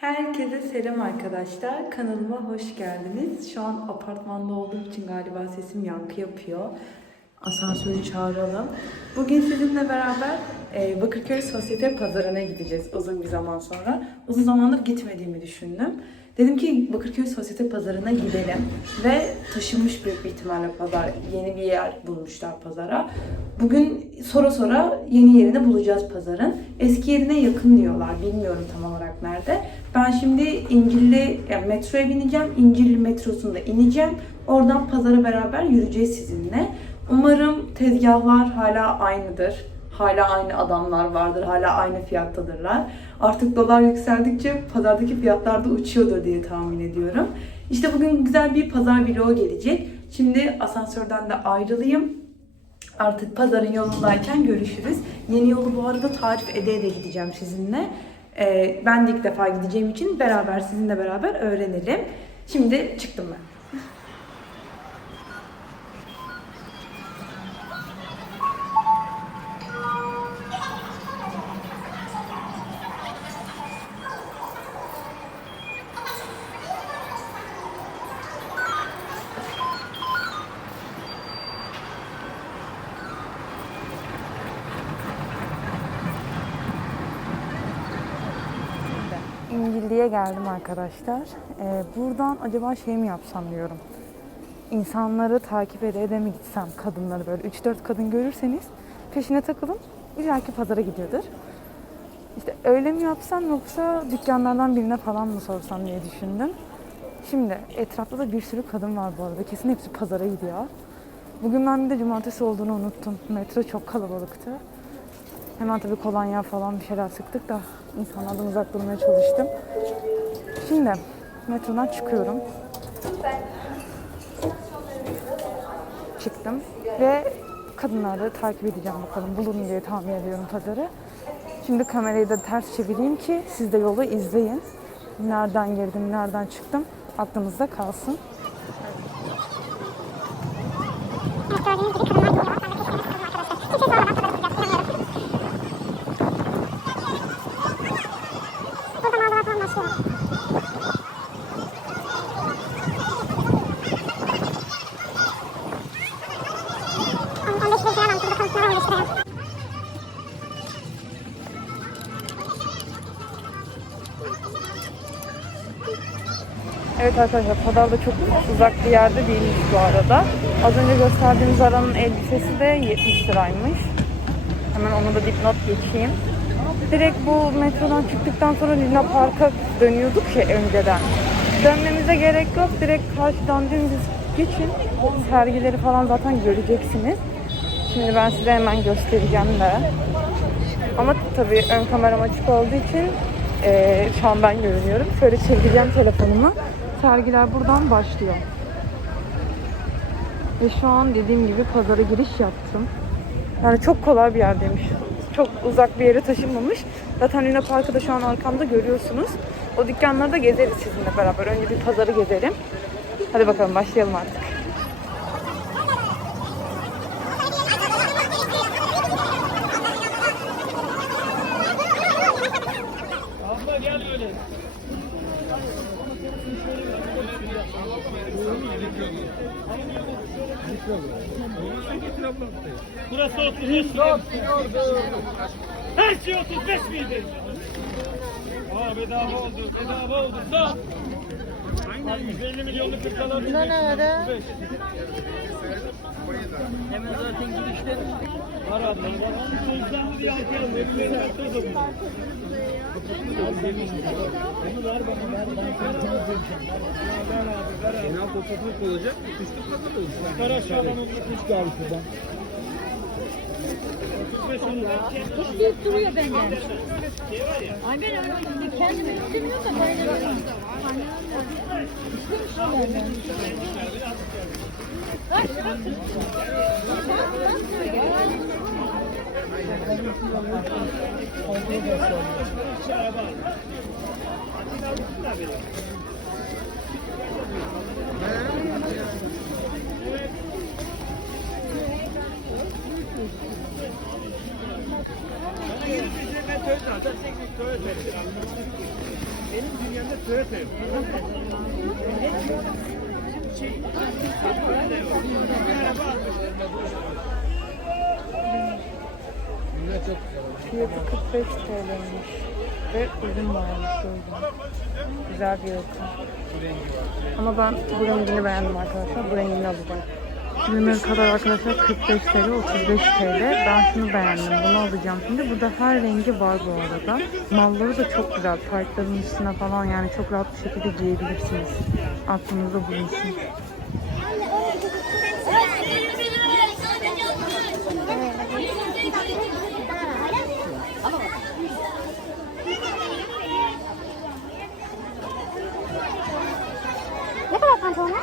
Herkese selam arkadaşlar. Kanalıma hoş geldiniz. Şu an apartmanda olduğum için galiba sesim yankı yapıyor. Asansörü çağıralım. Bugün sizinle beraber e, Bakırköy Sosyete Pazarı'na gideceğiz uzun bir zaman sonra. Uzun zamandır gitmediğimi düşündüm. Dedim ki Bakırköy Sosyete Pazarı'na gidelim. Ve taşınmış büyük bir ihtimalle pazar. Yeni bir yer bulmuşlar pazara. Bugün sonra sonra yeni yerini bulacağız pazarın. Eski yerine yakın diyorlar. Bilmiyorum tam olarak nerede. Ben şimdi İncilli yani metroya bineceğim. İncilli metrosunda ineceğim. Oradan pazara beraber yürüyeceğiz sizinle. Umarım tezgahlar hala aynıdır. Hala aynı adamlar vardır. Hala aynı fiyattadırlar. Artık dolar yükseldikçe pazardaki fiyatlar da uçuyordur diye tahmin ediyorum. İşte bugün güzel bir pazar vlogu gelecek. Şimdi asansörden de ayrılayım. Artık pazarın yolundayken görüşürüz. Yeni yolu bu arada tarif ede ede gideceğim sizinle. Ee, ben de ilk defa gideceğim için beraber sizinle beraber öğrenelim. Şimdi çıktım ben. Geldim arkadaşlar. Ee, buradan acaba şey mi yapsam diyorum. İnsanları takip ede ede mi gitsem kadınları böyle 3-4 kadın görürseniz peşine takılın. İlla pazara gidiyordur. İşte öyle mi yapsam yoksa dükkanlardan birine falan mı sorsam diye düşündüm. Şimdi etrafta da bir sürü kadın var bu arada. Kesin hepsi pazara gidiyor. Bugün ben bir de cumartesi olduğunu unuttum. Metro çok kalabalıktı. Hemen tabii kolonya falan bir şeyler sıktık da insanlardan uzak durmaya çalıştım. Şimdi metrodan çıkıyorum. Çıktım ve kadınları takip edeceğim bakalım bulun diye tahmin ediyorum pazarı. Şimdi kamerayı da ters çevireyim ki siz de yolu izleyin. Nereden girdim, nereden çıktım aklınızda kalsın. Evet arkadaşlar pazarda çok uzak bir yerde değilmiş bu arada. Az önce gösterdiğim Zara'nın elbisesi de 70 liraymış. Hemen onu da dipnot geçeyim. Direkt bu metrodan çıktıktan sonra Lina Park'a dönüyorduk ya önceden. Dönmemize gerek yok. Direkt karşıdan dümdüz geçin. Sergileri falan zaten göreceksiniz. Şimdi ben size hemen göstereceğim de. Ama tabii ön kameram açık olduğu için eee, şu an ben görünüyorum. Şöyle çevireceğim telefonumu. Sergiler buradan başlıyor. Ve şu an dediğim gibi pazara giriş yaptım. Yani çok kolay bir yerdeymiş. Çok uzak bir yere taşınmamış. Zaten Luna Park'ı da şu an arkamda görüyorsunuz. O dükkanları da gezeriz sizinle beraber. Önce bir pazarı gezelim. Hadi bakalım başlayalım artık. Abla gel böyle. Burası 35 lira. Şey 35 miydi? Aa bedava oldu, bedava oldu. Sağ. Ay 150 milyonluk kırkalar. Ne nerede? Hemen zaten girişte var yüzden bu bir arkaya verilir. O zaman. Bunu ver bana, ver bana. Ver abi, ver abi. Genel toplatmak olacak, üstü da olacak. Ver aşağıdan onu. Üç galiba şuradan. 35 onu ver. Büyük duruyor bende. Ay ben öyle kendimi istemiyorum da böyle böyle. İstemiş şeyler ben. Zaten 8 söz verir. Benim dünyamda Toyota yok. Çok güzel. Fiyatı 45 TL'ymiş. Ve uzun boyaymış gördüm. Güzel bir var. Ama ben bu rengini beğendim arkadaşlar. Bu rengini alacağım. Ürünleri kadar arkadaşlar 45 TL, 35 TL. Ben şunu beğendim. Bunu alacağım şimdi. Burada her rengi var bu arada. Malları da çok güzel. Taytların üstüne falan yani çok rahat bir şekilde giyebilirsiniz. Aklınızda bulunsun. Ne kadar pantolonlar?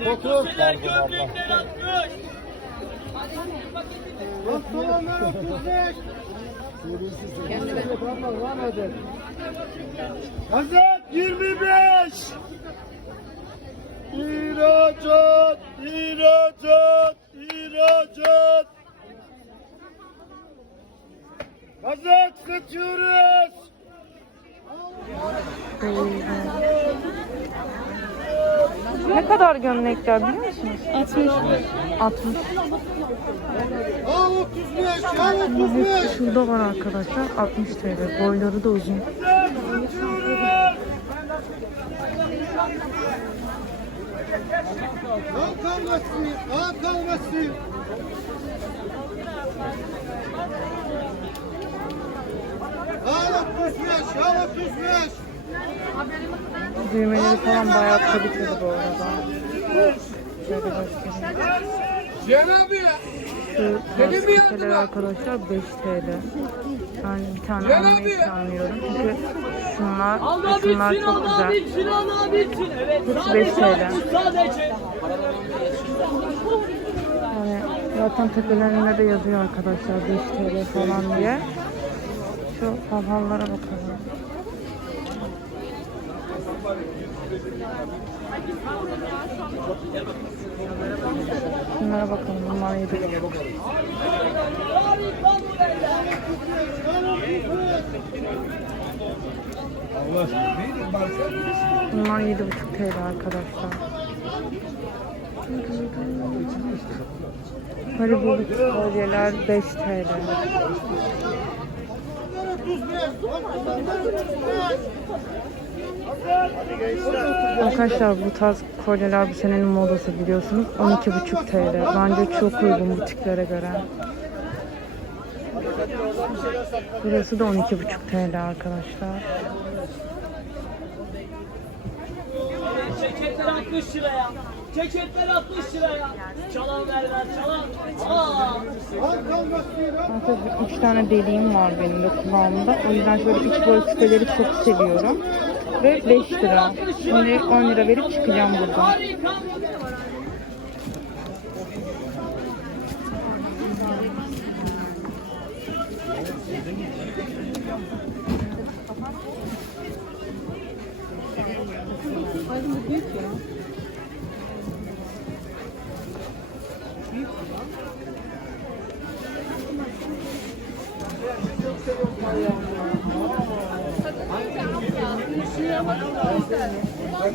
Otur. Pantolonlar 35. Kazak 25. İhracat, ihracat, ihracat. Kazak satıyoruz. Ne kadar gömlekler biliyor musunuz? 60. 60. Al 35, al 35. Şurada var arkadaşlar 60 TL. Boyları da uzun. Al 35, al 35. Düğmeleri falan bayağı kaliteli bu arada. Şöyle göstereyim. Şu lastikler arkadaşlar 5 TL. Yani bir tane almayı planlıyorum. Çünkü şunlar, şunlar çok güzel. Hepsi 5 TL. Yani zaten tepelerinde de yazıyor arkadaşlar 5 TL falan diye. Şu havallara bakalım. Şunlara bakalım. Bunlar 7 Bunlar 7,5 TL arkadaşlar. Haribo kolyeler 5 TL. Arkadaşlar bu tarz kolyeler bu senenin modası biliyorsunuz. 12,5 TL. Bence çok uygun butiklere göre. Burası da 12,5 TL arkadaşlar. Ceketler 60 liraya. Ceketler 60 liraya. Çalan ver ver çalan. Aa. Arkadaşlar 3 tane deliğim var benim de kulağımda. O yüzden şöyle 3 boy küpeleri çok seviyorum. Ve 5 lira. Şimdi 10 lira verip çıkacağım buradan.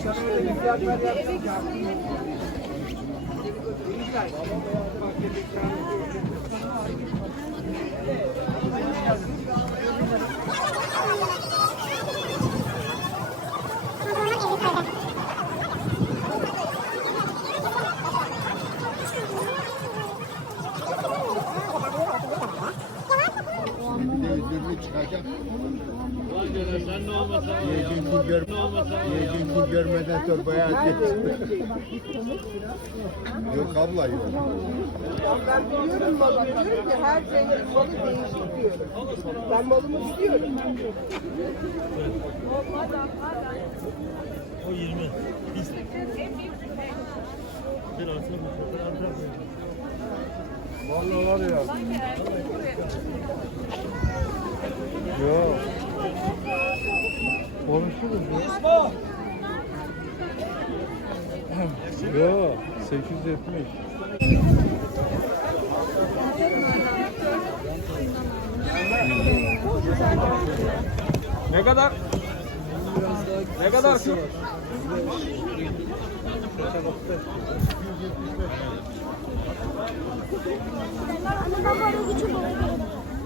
Harika. Gözlüğünü çıkaracağım. Sen ne olmasa Yiyeceğin gör, yiyeceğin görmeden torbaya at Yok abla yok. Ben biliyorum malı. Diyorum ki her rengin malı değişik diyorum. Ben malımı biliyorum. O 20. Biz. Bir olsa bu fotoğraflar Vallahi var ya. Yok. Konuşuruz ya. Yok. 870. Ne kadar? Ne kadar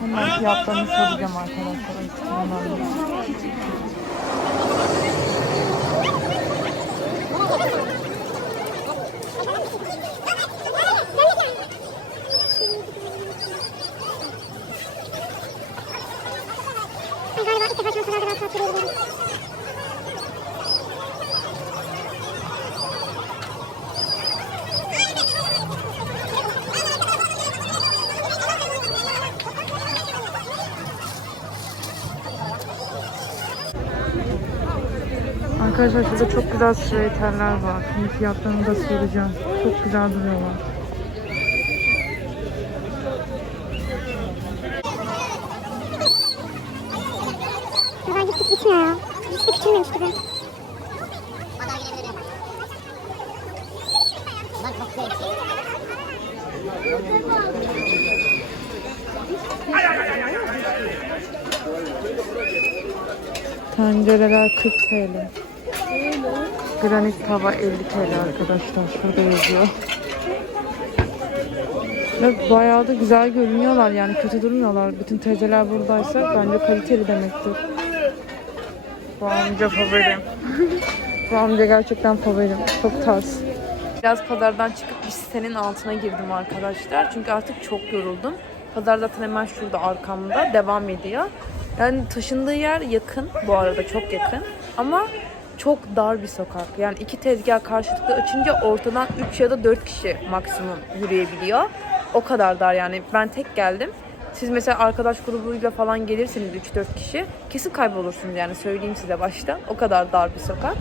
Hemen fiyatlarını soracağım arkadaşlar. Onlarla. Arkadaşlar şurada çok güzel süveterler var. Şimdi fiyatlarını da soracağım. Çok güzel duruyorlar. Buradan gittik bitmiyor ya. Hiç de küçülmemiş gibi. Tencereler 40 TL. Granit tava 50 TL arkadaşlar. Şurada yazıyor. Ve bayağı da güzel görünüyorlar yani kötü durmuyorlar. Bütün teyzeler buradaysa bence kaliteli demektir. Bu amca favorim. Bu amca gerçekten favorim. Çok tarz. Biraz pazardan çıkıp bir sitenin altına girdim arkadaşlar. Çünkü artık çok yoruldum. Pazar zaten hemen şurada arkamda devam ediyor. Yani taşındığı yer yakın bu arada çok yakın. Ama çok dar bir sokak. Yani iki tezgah karşılıklı açınca ortadan 3 ya da 4 kişi maksimum yürüyebiliyor. O kadar dar yani. Ben tek geldim. Siz mesela arkadaş grubuyla falan gelirseniz 3-4 kişi kesin kaybolursunuz yani söyleyeyim size baştan. O kadar dar bir sokak.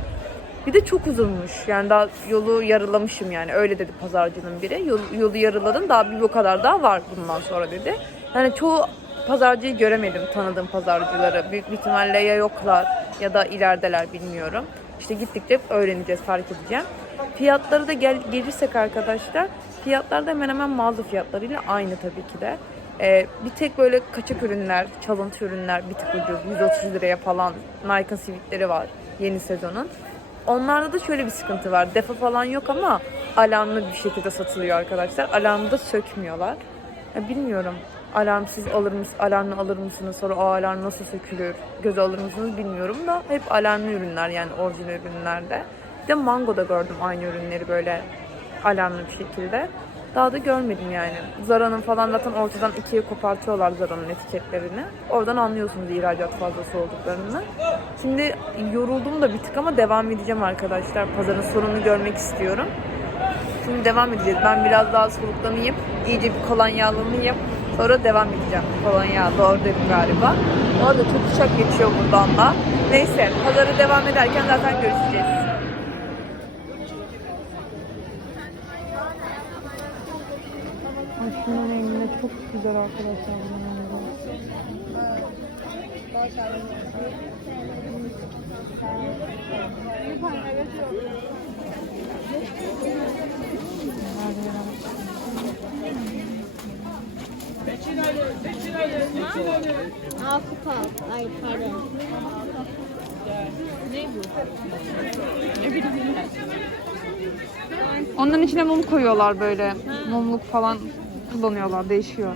Bir de çok uzunmuş. Yani daha yolu yarılamışım yani. Öyle dedi pazarcının biri. Yolu, yolu yarıladın daha bir bu kadar daha var bundan sonra dedi. Yani çoğu pazarcıyı göremedim tanıdığım pazarcıları. Büyük bir ihtimalle ya yoklar ya da ilerideler bilmiyorum. İşte gittikçe öğreneceğiz, fark edeceğim. Fiyatları da gel, gelirsek arkadaşlar, fiyatlar da hemen hemen mağaza fiyatlarıyla aynı tabii ki de. Ee, bir tek böyle kaçak ürünler, çalıntı ürünler bir tık ucuz. 130 liraya falan Nike'ın sivitleri var yeni sezonun. Onlarda da şöyle bir sıkıntı var. Defa falan yok ama alarmlı bir şekilde satılıyor arkadaşlar. Alarmı da sökmüyorlar. Ya bilmiyorum. Alarmsız alır mısınız, alarmlı alır mısınız? Sonra o alarm nasıl sökülür? Göze alır mısınız bilmiyorum da hep alarmlı ürünler yani orijinal ürünlerde. Bir de Mango'da gördüm aynı ürünleri böyle alarmlı bir şekilde. Daha da görmedim yani. Zara'nın falan zaten ortadan ikiye kopartıyorlar Zara'nın etiketlerini. Oradan anlıyorsunuz ihracat fazlası olduklarını. Şimdi yoruldum da bir tık ama devam edeceğim arkadaşlar. Pazarın sonunu görmek istiyorum. Şimdi devam edeceğiz. Ben biraz daha soluklanayım. İyice bir kolonyalanayım. Sonra devam edeceğim. Kolonya doğru dedim galiba. Bu arada çok uçak geçiyor buradan da. Neyse pazarı devam ederken zaten görüşeceğiz. Ay şunun rengi çok güzel arkadaşlar. Bunun rengi. Aa kupa. Ay pardon. Onların içine mum koyuyorlar böyle. Mumluk falan kullanıyorlar. Değişiyor.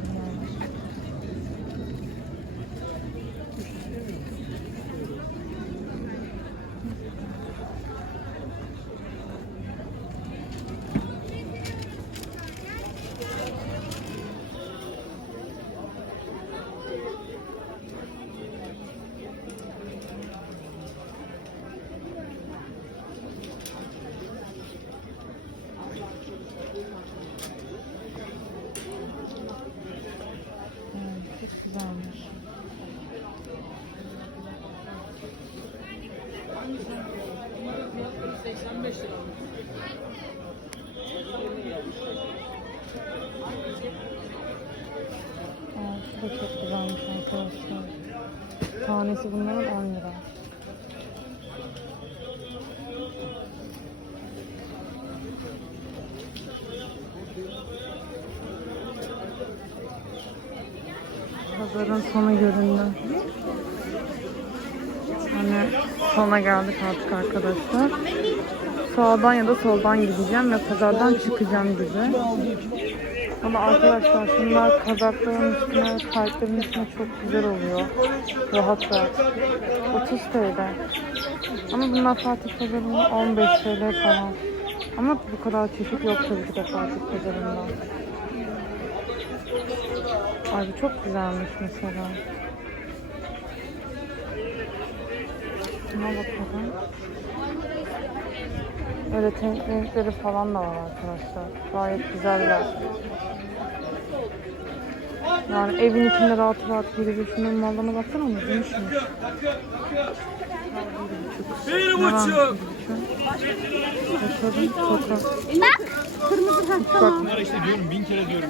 Çok güzelmiş. Aa, şu da çok güzelmiş arkadaşlar. Tanesi bunların 10 lira. Pazarın sonu göründü. Hani sona geldik artık arkadaşlar. Sağdan ya da soldan gideceğim ve pazardan çıkacağım gibi. Ama arkadaşlar şunlar kazakların üstüne, kalplerin üstüne çok güzel oluyor. Rahat rahat. 30 TL. Ama bunlar Fatih Pazarı'nda 15 TL falan. Ama bu kadar çeşit yok tabii ki de Fatih Pazarı'nda. Ay bu çok güzelmiş mesela. Şuna bakalım. Böyle renk renkleri falan da var arkadaşlar. Gayet güzeller. Yani evin içinde rahat rahat girecek. Şunların mallarına baksana mı? Gümüşmüş. Bir buçuk. Bak. Kırmızı ha tamam. Bunlara işte diyorum bin kere diyorum.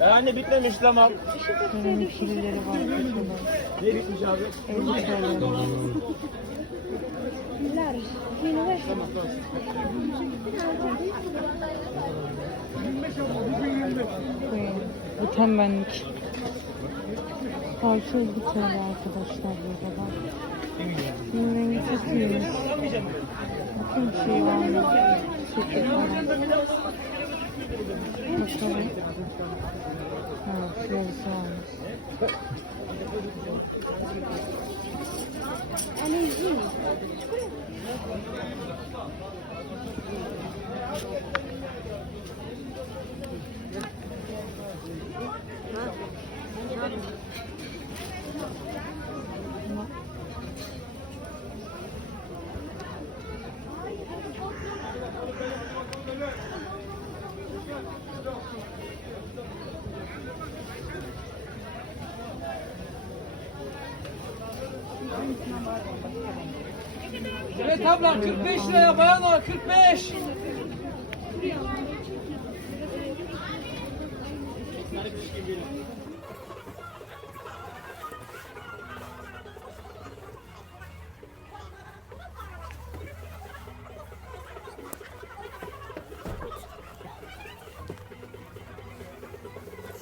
Ya anne bitmemiş tamam. Benim kirileri var. Ne bitmiş abi? 50 TL. Koyayım. Bu tembellik. 50 TL arkadaşlar burada bak. Bunun rengi çok iyiymiş. Bakın şey var falan. Bakalım. Evet, yarısı varmış. Evet ablam 45 liraya bayanlar 45.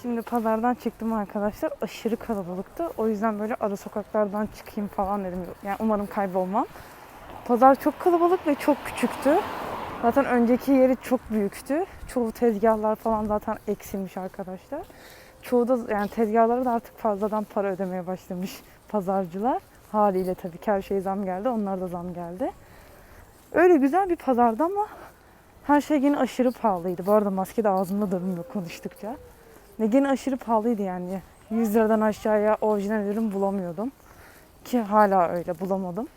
Şimdi pazardan çıktım arkadaşlar. Aşırı kalabalıktı. O yüzden böyle ara sokaklardan çıkayım falan dedim. Yani umarım kaybolmam. Pazar çok kalabalık ve çok küçüktü. Zaten önceki yeri çok büyüktü. Çoğu tezgahlar falan zaten eksilmiş arkadaşlar. Çoğu da yani tezgahlara da artık fazladan para ödemeye başlamış pazarcılar. Haliyle tabii ki her şeye zam geldi. Onlar da zam geldi. Öyle güzel bir pazardı ama her şey gene aşırı pahalıydı. Bu arada maske de ağzımda durmuyor konuştukça. Ve gene aşırı pahalıydı yani. 100 liradan aşağıya orijinal ürün bulamıyordum. Ki hala öyle bulamadım.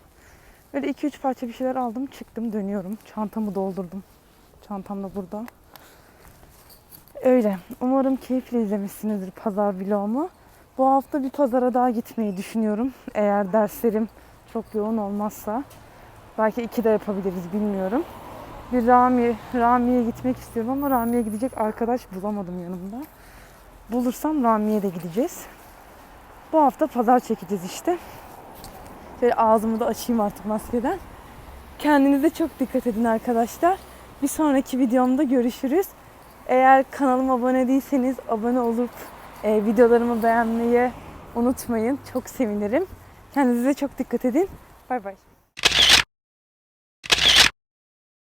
Böyle 2-3 parça bir şeyler aldım çıktım dönüyorum. Çantamı doldurdum. Çantam da burada. Öyle. Umarım keyifle izlemişsinizdir pazar vlogumu. Bu hafta bir pazara daha gitmeyi düşünüyorum. Eğer derslerim çok yoğun olmazsa. Belki iki de yapabiliriz bilmiyorum. Bir Rami, Rami'ye gitmek istiyorum ama Rami'ye gidecek arkadaş bulamadım yanımda. Bulursam Rami'ye de gideceğiz. Bu hafta pazar çekeceğiz işte. Şöyle ağzımı da açayım artık maskeden. Kendinize çok dikkat edin arkadaşlar. Bir sonraki videomda görüşürüz. Eğer kanalıma abone değilseniz abone olup e, videolarımı beğenmeyi unutmayın. Çok sevinirim. Kendinize çok dikkat edin. Bay bay.